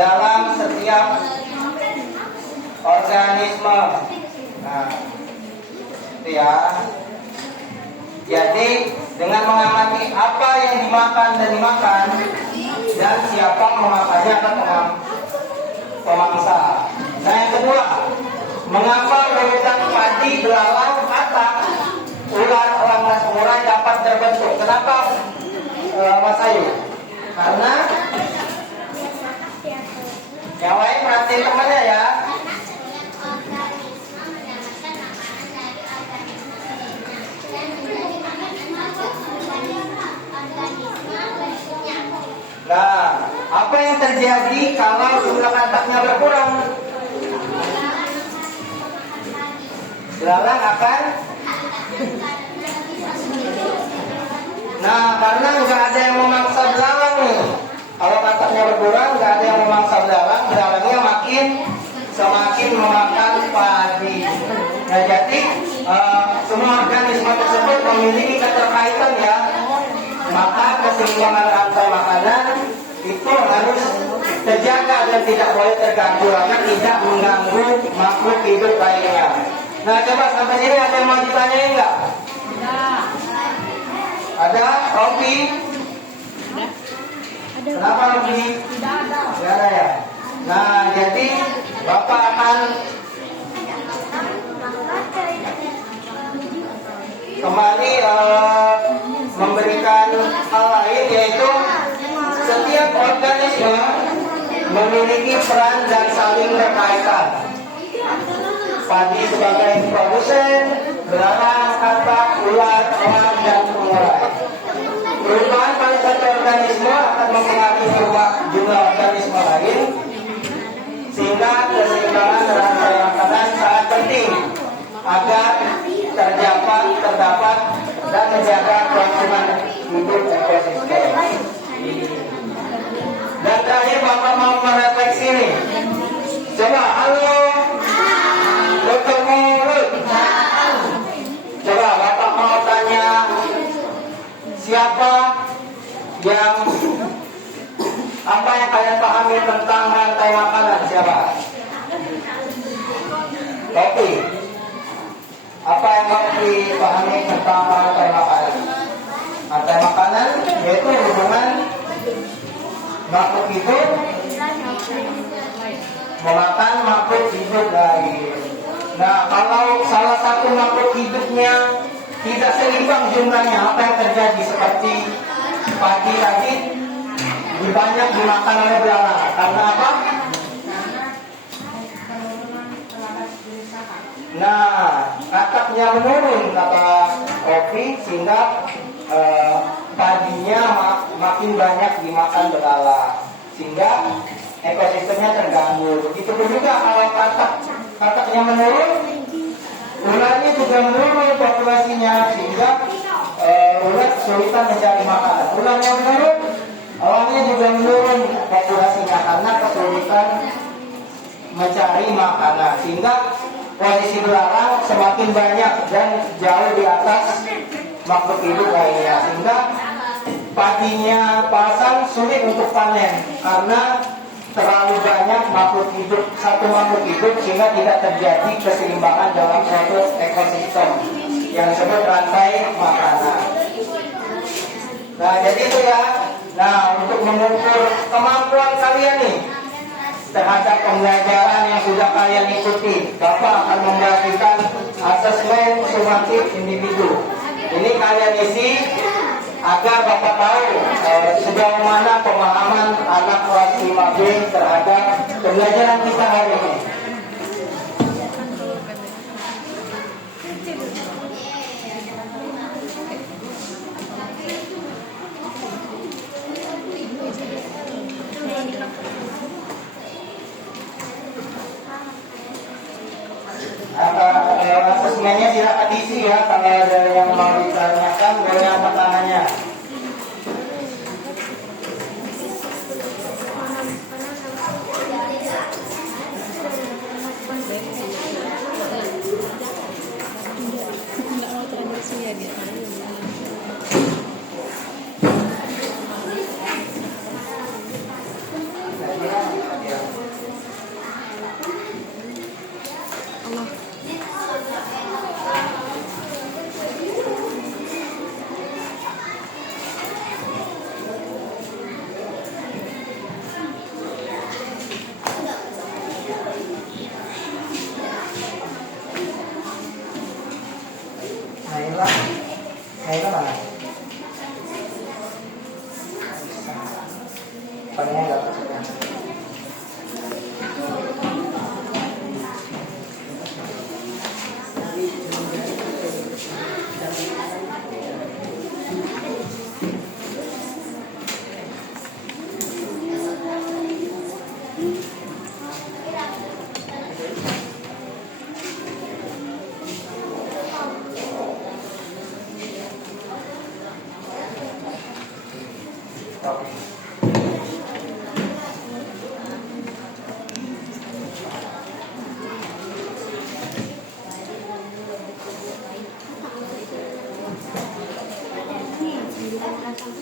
dalam setiap organisme. Nah, itu ya. Jadi dengan mengamati apa yang dimakan dan siapa memakannya akan pemangsa. Nah, yang kedua, mengapa urutan padi, belalang, katak, ular, urai dapat terbentuk? Kenapa, Mas Ayu? Karena yang lain perhatiin temannya ya. Nah, apa yang terjadi kalau jumlah kataknya berkurang? Belalang akan. Nah, karena nggak ada yang memangsa belalang nih. Kalau kataknya berkurang, nggak ada yang memangsa belalang, belalangnya semakin memakan padi. Nah, jadi semua organisme tersebut memiliki keterkaitan ya. Maka keseimbangan rantai makanan itu harus terjaga dan tidak boleh terganggu agar tidak mengganggu makhluk hidup lainnya. Nah, coba sampai sini ada yang mau ditanyain nggak? Ada? Robi? Kenapa Robi? Tidak ada ya. Nah, jadi Bapak akan kembali memberikan hal lain, yaitu setiap organisme memiliki peran dan saling berkaitan. Padi sebagai produsen, belalang, katak, ular, elang, dan pengurai. Perubahan pada satu organisme akan mempengaruhi jumlah organisme lain, sehingga keseimbangan rantai makanan sangat penting agar terdapat dan menjaga kelangsungan hidup ekosistem. Dan terakhir Bapak mau merefleksi nih. Coba, halo, Dr. Mulut. Coba Bapak mau tanya siapa yang apa yang kalian pahami tentang rantai makanan? Siapa? Oke. Apa yang harus dipahami tentang rantai makanan? Rantai makanan yaitu hubungan makhluk hidup memakan makhluk hidup lain. Nah, kalau salah satu makhluk hidupnya tidak seimbang jumlahnya, apa yang terjadi? Seperti padi tadi lebih banyak dimakan oleh belalang. Karena apa? Nah, kakaknya menurun kata Rofi sehingga padinya makin banyak dimakan belalang sehingga ekosistemnya terganggu. Begitu juga kalau kakaknya menurun, ularnya juga menurun populasinya sehingga ular kesulitan mencari makanan. Ularnya menurun, elangnya juga menurun populasinya karena kesulitan mencari makanan sehingga posisi belalang semakin banyak dan jauh di atas makhluk hidup lainnya sehingga padinya pasang sulit untuk panen karena terlalu banyak makhluk hidup, satu makhluk hidup sehingga tidak terjadi keseimbangan dalam suatu ekosistem yang disebut rantai makanan. Nah, jadi itu ya. Nah, untuk mengukur kemampuan kalian nih terhadap pembelajaran yang sudah kalian ikuti, Bapak akan memperhatikan asesmen sumatif individu. Ini kalian isi agar Bapak tahu sejauh mana pemahaman anak kelas 5B terhadap pembelajaran kita hari ini. Asesmennya silakan diisi ya. Kalau ada yang mau ditanyakan, boleh angkat tangannya. Naila mana? Pannya enggak tersedia.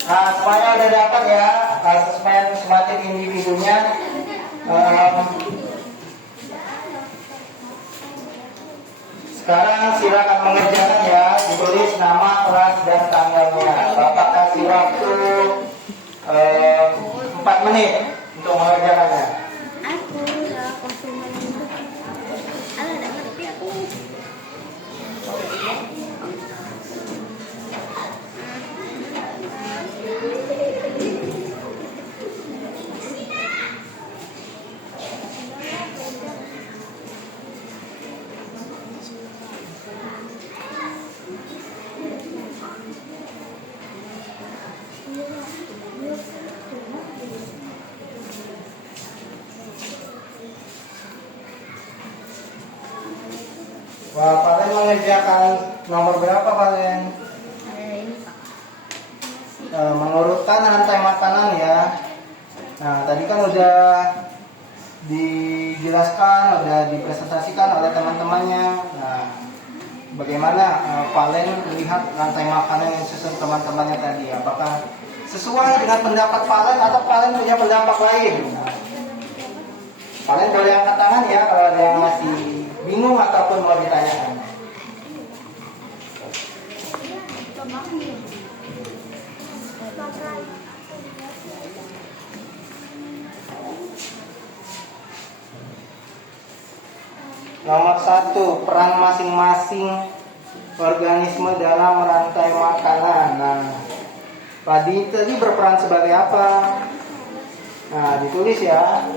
Nah, semuanya udah dapat ya asesmen sumatif individunya. Sekarang silakan mengerjakan ya, ditulis nama, kelas dan tanggalnya. Bapak kasih waktu 4 menit untuk mengerjakannya. Aku udah konsumen itu. Ada ngerti aku. Wah, kalian mengerjakan nomor berapa kalian? Mengurutkan rantai makanan ya. Nah, tadi kan udah dijelaskan, udah dipresentasikan oleh teman-temannya. Nah, bagaimana Valen melihat rantai makanan yang disusun teman-temannya tadi? Apakah sesuai dengan pendapat Valen atau Valen punya pendapat lain? Nah, Valen boleh angkat tangan ya kalau ada yang masih bingung ataupun mau ditanyakan? Nomor 1, peran masing-masing organisme dalam rantai makanan. Nah, padi tadi berperan sebagai apa? Nah, ditulis ya.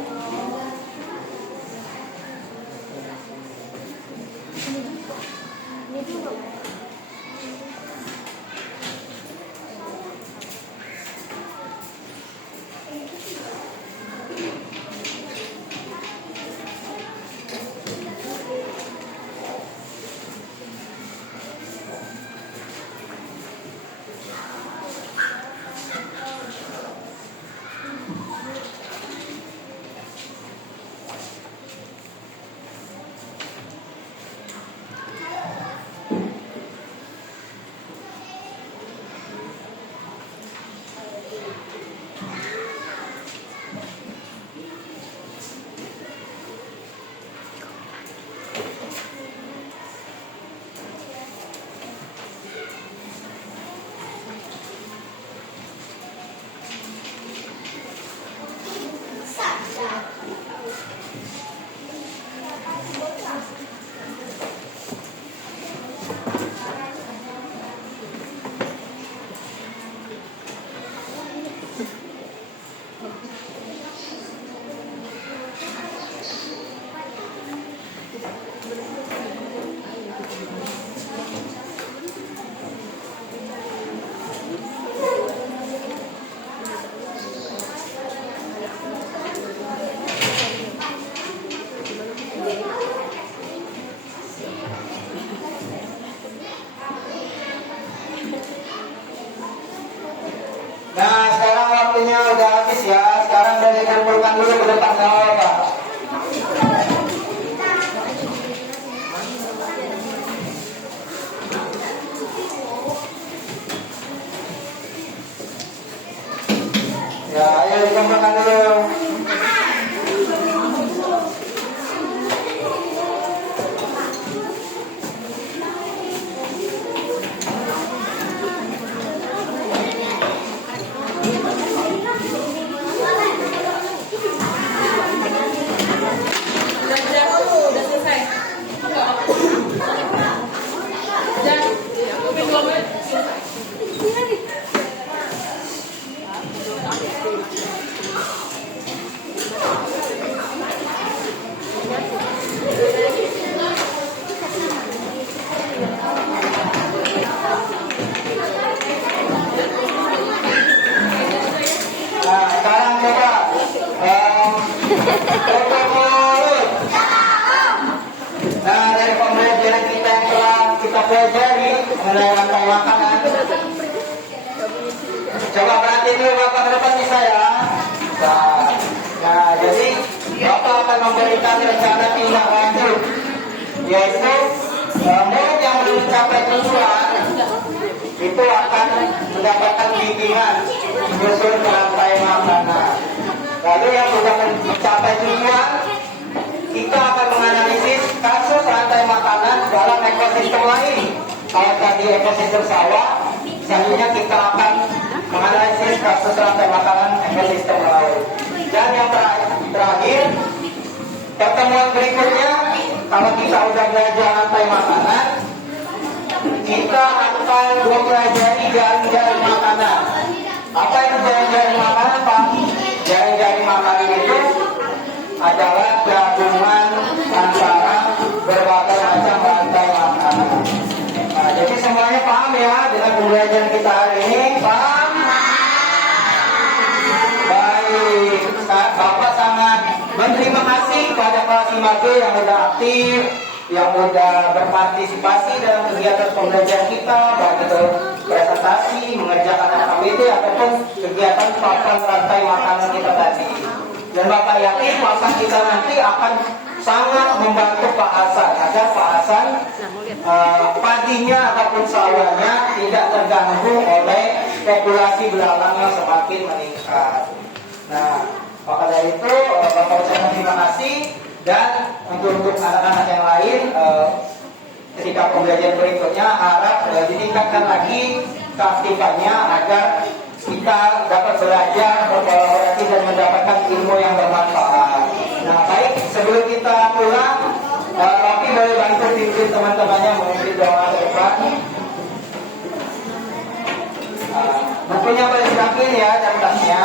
Nah, sekarang waktunya udah habis ya. Sekarang dari kumpulkan dulu ke depan awal, Pak. Ya, ayo dikumpulkan dulu. Udah selesai. Dan aku pengen 2 menit. Nah, sekarang coba foto mulut. Nah, dari pembelajaran kita yang telah kita pelajari mengenai rantai makanan, coba perhatiin dulu Bapak ke depan bisa ya. Nah, jadi Bapak akan memberikan rencana tindak lanjut, yaitu mulut yang belum mencapai tujuan itu akan mendapatkan bimbingan menyusun ke rantai makanan. Lalu yang sudah mencapai tujuan, kita akan menganalisis kasus rantai makanan dalam ekosistem lain. Kalau tadi ekosistem sawah, selanjutnya kita akan menganalisis kasus rantai makanan ekosistem lain. Dan yang terakhir, pertemuan berikutnya, kalau kita sudah belajar rantai makanan, kita akan mempelajari jaring-jaring makanan. Apa itu jaring-jaring makanan, Pak? Jaring-jaring makanan itu adalah gabungan antara berbagai macam rantai makanan. Nah, jadi semuanya paham ya dengan pembelajaran kita hari ini? Paham? Baik, Bapak sangat berterima kasih kepada kelas 5B yang sudah aktif, yang sudah berpartisipasi dalam kegiatan pembelajaran kita, baik itu presentasi, mengerjakan AKBD ataupun kegiatan papan rantai makanan kita tadi. Dan Bapak yakin papan kita nanti akan sangat membantu Pak Hasan agar Pak Hasan padinya ataupun sawahnya tidak terganggu oleh populasi belalang yang semakin meningkat. Nah, maka dari itu Bapak ucapkan terima kasih. Dan untuk anak-anak yang lain, ketika pembelajaran berikutnya harap ditingkatkan lagi keaktifannya agar kita dapat belajar berkolaborasi dan mendapatkan ilmu yang bermanfaat. Nah, baik, sebelum kita pulang, Raffi boleh bantu pimpin teman-temannya memimpin doa ke depan. Bukunya boleh disiapin ya, dan tasnya.